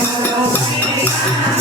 Deus consiga.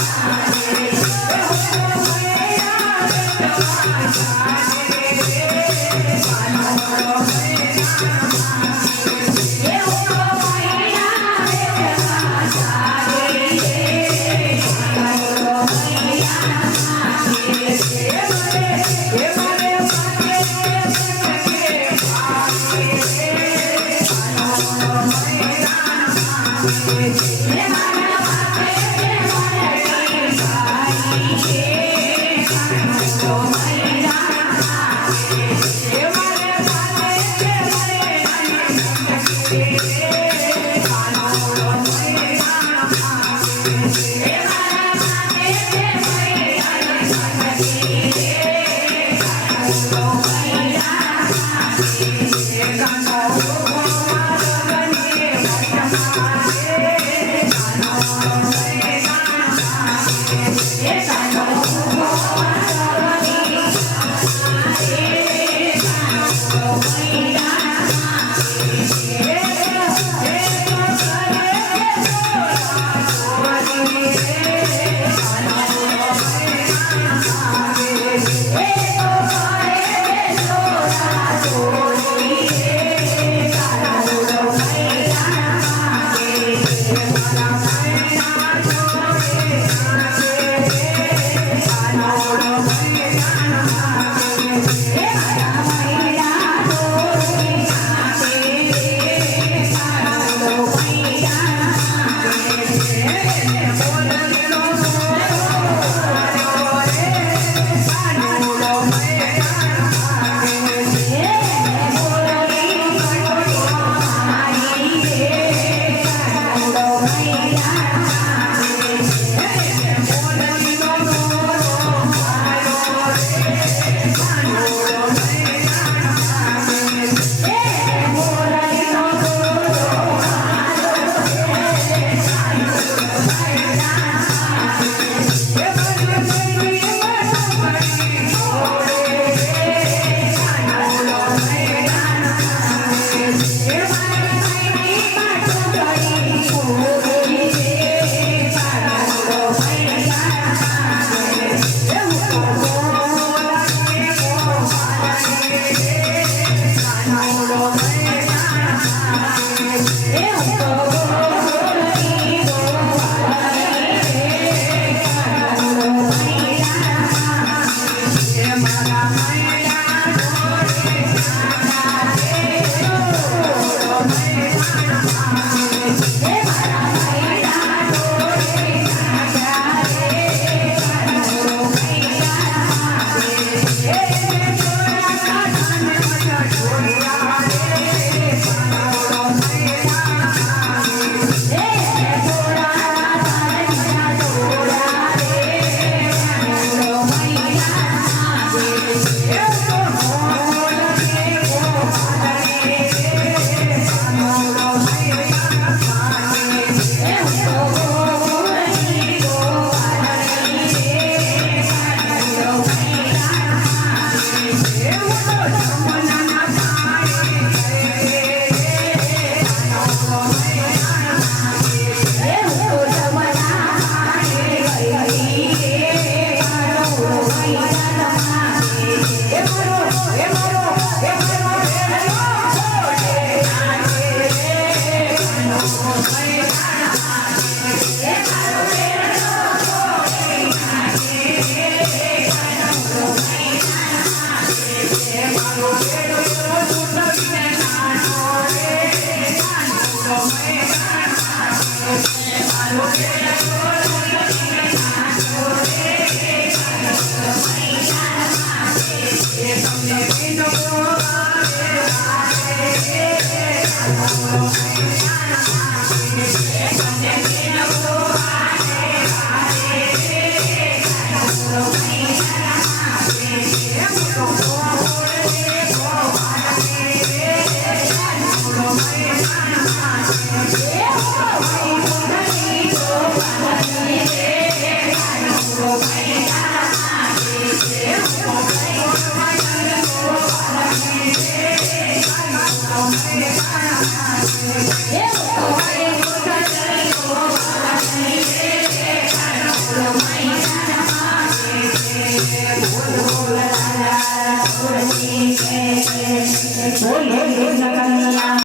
Yeah.